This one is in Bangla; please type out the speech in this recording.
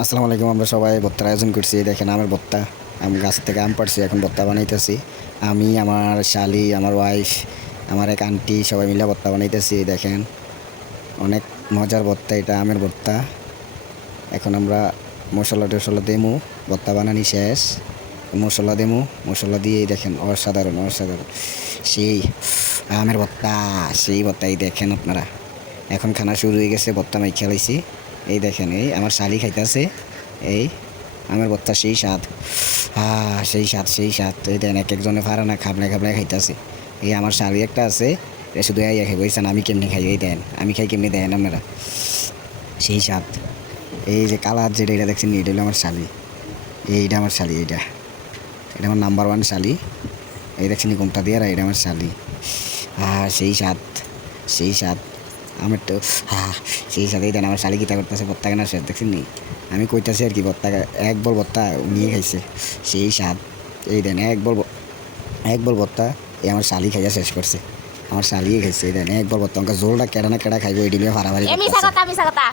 আসসালামু আলাইকুম। আমরা সবাই ভর্তার আয়োজন করছি। দেখেন আমের ভর্তা। আমি গাছ থেকে আম পাড়ছি, এখন ভর্তা বানাইতেছি। আমি, আমার শালি, আমার ওয়াইফ, আমার এক আন্টি সবাই মিলে ভর্তা বানাইতেছি। দেখেন অনেক মজার ভর্তা, এটা আমের ভর্তা। এখন আমরা মশলা টশলা দেমু, ভর্তা বানানি শেষ। মশলা দেমু, মশলা দিয়ে দেখেন অসাধারণ অসাধারণ সেই আমের ভর্তা, সেই ভর্তাই দেখেন আপনারা। এখন খানা শুরু হয়ে গেছে, ভর্তা মাই খেলাইছি। এই দেখেন, এই আমার শালি খাইতেছে। এই আমের ভর্তা সেই স্বাদ, সেই স্বাদ সেই স্বাদ। এই দেন এক একজনে পারে না, খাবলায় খাবলায় খাইতেছে। এই আমার শালি একটা আছে, এ শুধু এই খাই বলছেন আমি কেমনি খাই, এই দেন আমি খাই কেমনি দেন আপনারা, সেই স্বাদ। এই যে কালার যেটা এটা দেখছেন, এটা হলো আমার শালি। এইটা আমার শালি, এইটা এটা আমার নাম্বার ওয়ান শালি। এই দেখছেন ঘুমটা দিয়ে, আর এটা আমার শালি। সেই স্বাদ সেই স্বাদ আমার তো, সেই সাথেই দেন আমার শালি গীতা করতেছে ভর্তা কেনা শেষ দেখছেন নি। আমি কইতাছি আর কি, ভর্তা এক বল ভর্তা নিয়ে খাইছে, সেই স্বাদ। এই দেন এক বল ভর্তা, এই আমার শালি খাইয়া শেষ করছে। আমার শালিয়ে খাইছে, এই দেন এক বল ভর্তা। আমাকে জোরটা কেডা না কেডা খাইবো, এটি নিয়ে ফাড়াফাড়ি মিছা করতেছে। কথা মিছা কথা